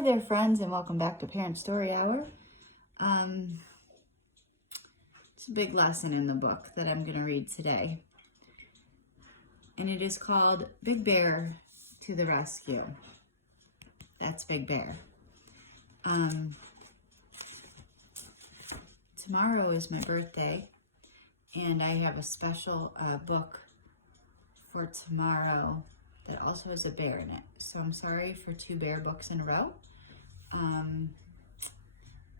Hi there, friends, and welcome back to Parent Story Hour. It's a big lesson in the book that I'm going to read today, and it is called Big Bear to the Rescue. That's Big Bear. Tomorrow is my birthday, and I have a special book for tomorrow that also has a bear in it. So I'm sorry for 2 bear books in a row.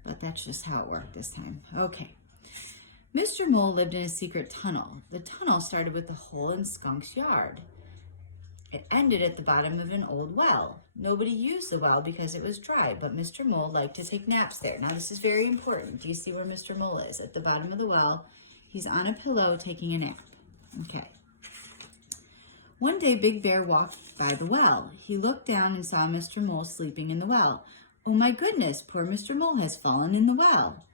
But that's just how it worked this time. Okay. Mr. Mole lived in a secret tunnel. The tunnel started with a hole in Skunk's yard. It ended at the bottom of an old well. Nobody used the well because it was dry, but Mr. Mole liked to take naps there. Now this is very important. Do you see where Mr. Mole is? At the bottom of the well. He's on a pillow taking a nap. Okay. One day, Big Bear walked by the well. He looked down and saw Mr. Mole sleeping in the well. Oh my goodness, poor Mr. Mole has fallen in the well.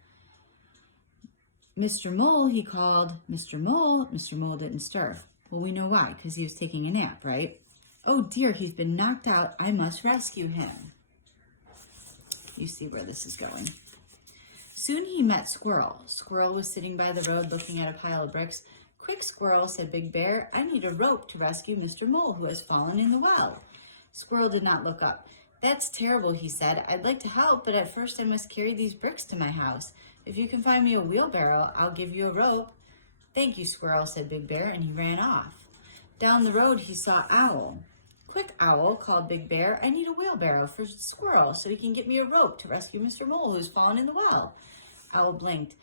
Mr. Mole, he called. Mr. Mole. Mr. Mole didn't stir. Well, we know why, because he was taking a nap, right? Oh dear, he's been knocked out. I must rescue him. You see where this is going. Soon he met Squirrel. Squirrel was sitting by the road looking at a pile of bricks. Quick, Squirrel, said Big Bear. I need a rope to rescue Mr. Mole, who has fallen in the well. Squirrel did not look up. That's terrible, he said. I'd like to help, but at first I must carry these bricks to my house. If you can find me a wheelbarrow, I'll give you a rope. Thank you, Squirrel, said Big Bear, and he ran off. Down the road, he saw Owl. Quick, Owl, called Big Bear. I need a wheelbarrow for Squirrel so he can get me a rope to rescue Mr. Mole, who's fallen in the well. Owl blinked.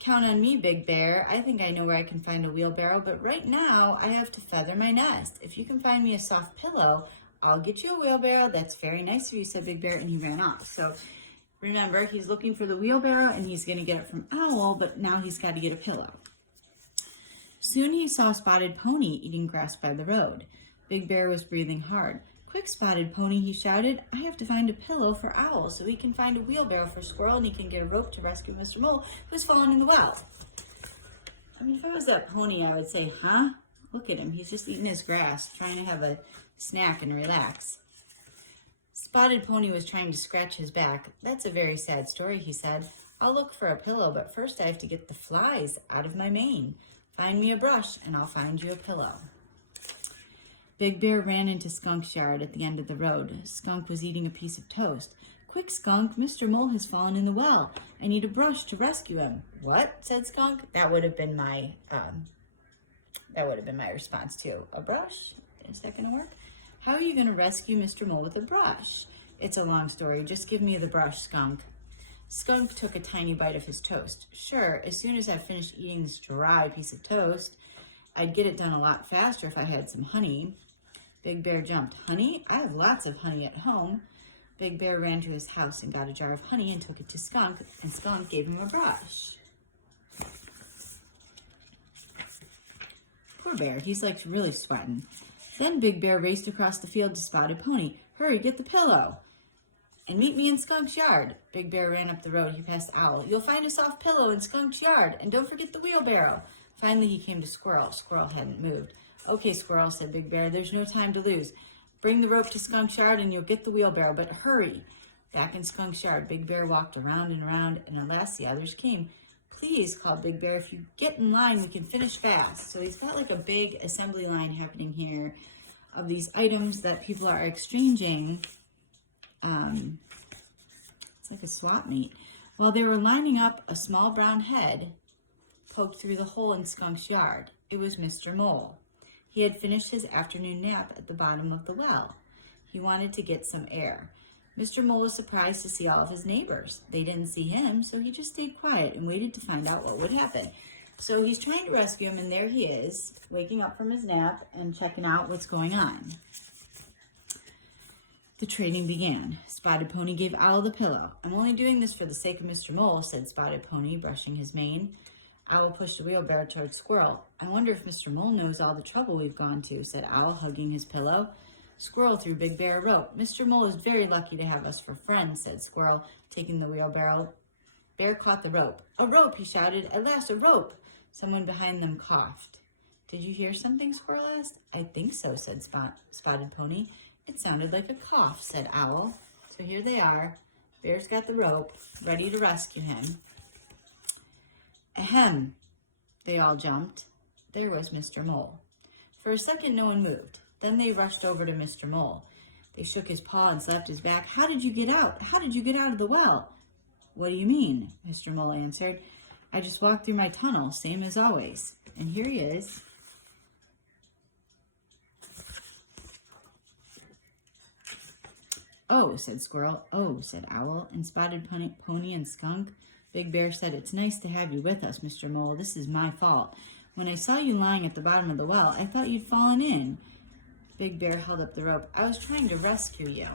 Count on me, Big Bear. I think I know where I can find a wheelbarrow, but right now I have to feather my nest. If you can find me a soft pillow, I'll get you a wheelbarrow. That's very nice of you, said Big Bear, and he ran off. So remember, he's looking for the wheelbarrow, and he's going to get it from Owl, but now he's got to get a pillow. Soon he saw Spotted Pony eating grass by the road. Big Bear was breathing hard. Quick, Spotted Pony, he shouted. I have to find a pillow for Owl so he can find a wheelbarrow for Squirrel and he can get a rope to rescue Mr. Mole, who's fallen in the well. I mean, if I was that pony, I would say, huh? Look at him. He's just eating his grass, trying to have a snack and relax. Spotted Pony was trying to scratch his back. That's a very sad story, he said. I'll look for a pillow, but first I have to get the flies out of my mane. Find me a brush and I'll find you a pillow. Big Bear ran into Skunk's yard at the end of the road. Skunk was eating a piece of toast. Quick, Skunk, Mr. Mole has fallen in the well. I need a brush to rescue him. What? Said Skunk. That would have been my response too. A brush? Is that going to work? How are you going to rescue Mr. Mole with a brush? It's a long story. Just give me the brush, Skunk. Skunk took a tiny bite of his toast. Sure, as soon as I finished eating this dry piece of toast, I'd get it done a lot faster if I had some honey. Big Bear jumped. Honey? I have lots of honey at home. Big Bear ran to his house and got a jar of honey and took it to Skunk, and Skunk gave him a brush. Poor Bear, he's like really sweating. Then Big Bear raced across the field to Spotted Pony. Hurry, get the pillow. And meet me in Skunk's yard. Big Bear ran up the road. He passed Owl. You'll find a soft pillow in Skunk's yard, and don't forget the wheelbarrow. Finally, he came to Squirrel. Squirrel hadn't moved. Okay, Squirrel, said Big Bear. There's no time to lose. Bring the rope to Skunk's yard, and you'll get the wheelbarrow, but hurry. Back in Skunk's yard, Big Bear walked around, and at last the others came. Please, called Big Bear, if you get in line, we can finish fast. So he's got like a big assembly line happening here of these items that people are exchanging. It's like a swap meet. While they were lining up, a small brown head poked through the hole in Skunk's yard. It was Mr. Mole. He had finished his afternoon nap at the bottom of the well. He wanted to get some air. Mr. Mole was surprised to see all of his neighbors. They didn't see him, so he just stayed quiet and waited to find out what would happen. So he's trying to rescue him, and there he is, waking up from his nap and checking out what's going on. The training began. Spotted Pony gave Owl the pillow. I'm only doing this for the sake of Mr. Mole, said Spotted Pony, brushing his mane. Owl pushed the wheelbarrow toward Squirrel. I wonder if Mr. Mole knows all the trouble we've gone to, said Owl, hugging his pillow. Squirrel threw Big Bear a rope. Mr. Mole is very lucky to have us for friends, said Squirrel, taking the wheelbarrow. Bear caught the rope. A rope, he shouted. At last, a rope. Someone behind them coughed. Did you hear something? Squirrel asked. I think so, said Spotted Pony. It sounded like a cough, said Owl. So here they are. Bear's got the rope, ready to rescue him. Ahem, they all jumped. There was Mr. Mole. For a second, no one moved. Then they rushed over to Mr. Mole. They shook his paw and slapped his back. How did you get out? How did you get out of the well? What do you mean? Mr. Mole answered. I just walked through my tunnel, same as always. And here he is. Oh, said Squirrel. Oh, said Owl. And Spotted Pony and Skunk. Big Bear said, it's nice to have you with us, Mr. Mole. This is my fault. When I saw you lying at the bottom of the well, I thought you'd fallen in. Big Bear held up the rope. I was trying to rescue you.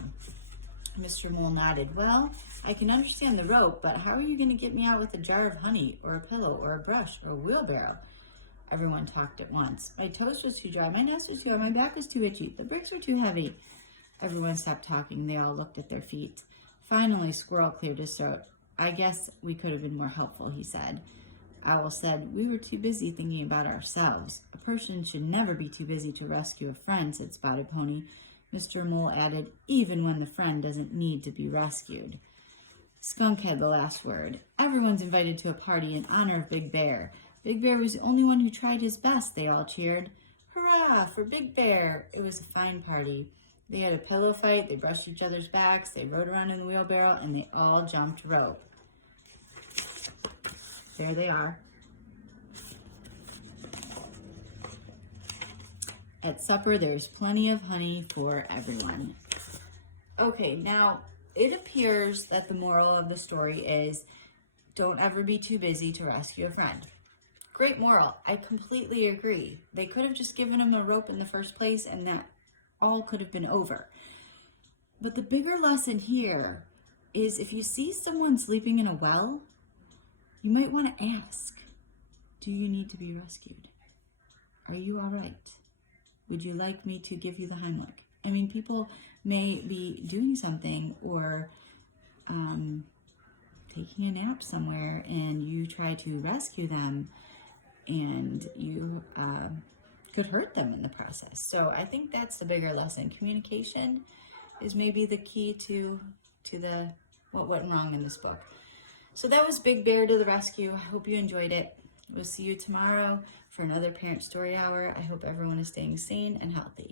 Mr. Mole nodded. Well, I can understand the rope, but how are you going to get me out with a jar of honey, or a pillow, or a brush, or a wheelbarrow? Everyone talked at once. My toes was too dry, my nose was too hot, my back was too itchy, the bricks were too heavy. Everyone stopped talking. They all looked at their feet. Finally, Squirrel cleared his throat. I guess we could have been more helpful, he said. Owl said, we were too busy thinking about ourselves. A person should never be too busy to rescue a friend, said Spotted Pony. Mr. Mole added, even when the friend doesn't need to be rescued. Skunk had the last word. Everyone's invited to a party in honor of Big Bear. Big Bear was the only one who tried his best, they all cheered. Hurrah for Big Bear! It was a fine party. They had a pillow fight, they brushed each other's backs, they rode around in the wheelbarrow, and they all jumped rope. There they are. At supper, there's plenty of honey for everyone. Okay, now it appears that the moral of the story is don't ever be too busy to rescue a friend. Great moral. I completely agree. They could have just given him a rope in the first place and that all could have been over. But the bigger lesson here is if you see someone sleeping in a well, you might want to ask, do you need to be rescued? Are you all right? Would you like me to give you the Heimlich? I mean, people may be doing something or taking a nap somewhere and you try to rescue them and you could hurt them in the process. So I think that's the bigger lesson. Communication is maybe the key to the what went wrong in this book. So that was Big Bear to the Rescue. I hope you enjoyed it. We'll see you tomorrow for another Parent Story Hour. I hope everyone is staying sane and healthy.